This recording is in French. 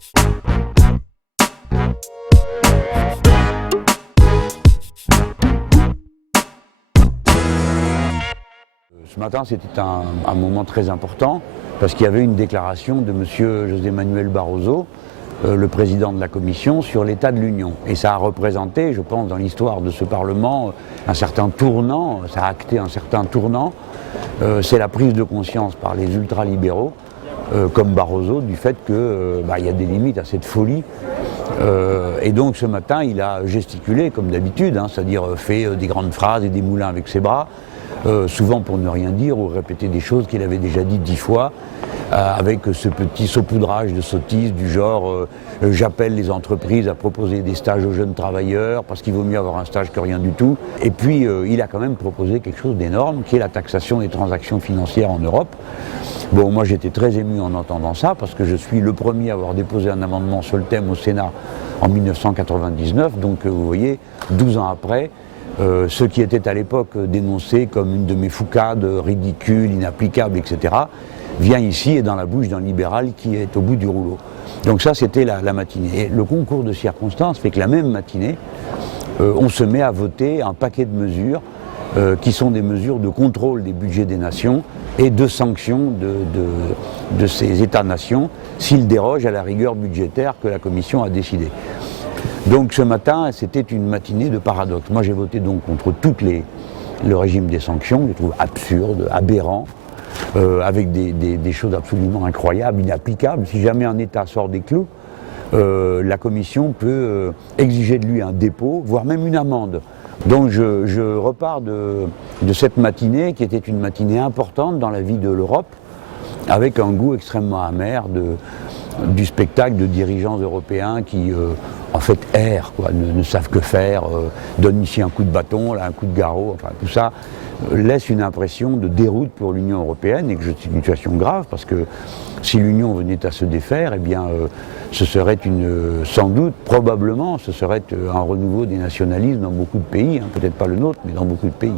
Ce matin, c'était un moment très important parce qu'il y avait une déclaration de M. José Manuel Barroso, le président de la Commission, sur l'état de l'Union. Et ça a représenté, je pense, dans l'histoire de ce Parlement, un certain tournant, ça a acté un certain tournant. C'est la prise de conscience par les ultralibéraux, comme Barroso, du fait qu'il y a des limites à cette folie. Et donc ce matin, il a gesticulé, comme d'habitude, c'est-à-dire fait des grandes phrases et des moulins avec ses bras, souvent pour ne rien dire ou répéter des choses qu'il avait déjà dites 10 fois, avec ce petit saupoudrage de sottises du genre j'appelle les entreprises à proposer des stages aux jeunes travailleurs parce qu'il vaut mieux avoir un stage que rien du tout. Et puis il a quand même proposé quelque chose d'énorme qui est la taxation des transactions financières en Europe. Bon, moi j'étais très ému en entendant ça parce que je suis le premier à avoir déposé un amendement sur le thème au Sénat en 1999, donc vous voyez, 12 ans après, ce qui était à l'époque dénoncé comme une de mes foucades ridicules, inapplicables, etc., vient ici et dans la bouche d'un libéral qui est au bout du rouleau. Donc ça, c'était la matinée. Et le concours de circonstances fait que la même matinée, on se met à voter un paquet de mesures qui sont des mesures de contrôle des budgets des nations et de sanctions de ces États-nations s'ils dérogent à la rigueur budgétaire que la Commission a décidée. Donc ce matin, c'était une matinée de paradoxe. Moi j'ai voté donc contre le régime des sanctions, je les trouve absurde, aberrant, avec des choses absolument incroyables, inapplicables. Si jamais un État sort des clous, la Commission peut exiger de lui un dépôt, voire même une amende. Donc je repars de cette matinée qui était une matinée importante dans la vie de l'Europe, avec un goût extrêmement amer du spectacle de dirigeants européens qui en fait errent, ne savent que faire, donnent ici un coup de bâton, là un coup de garrot, enfin tout ça laisse une impression de déroute pour l'Union européenne et que c'est une situation grave parce que si l'Union venait à se défaire, eh bien ce serait sans doute, probablement, ce serait un renouveau des nationalismes dans beaucoup de pays, peut-être pas le nôtre, mais dans beaucoup de pays.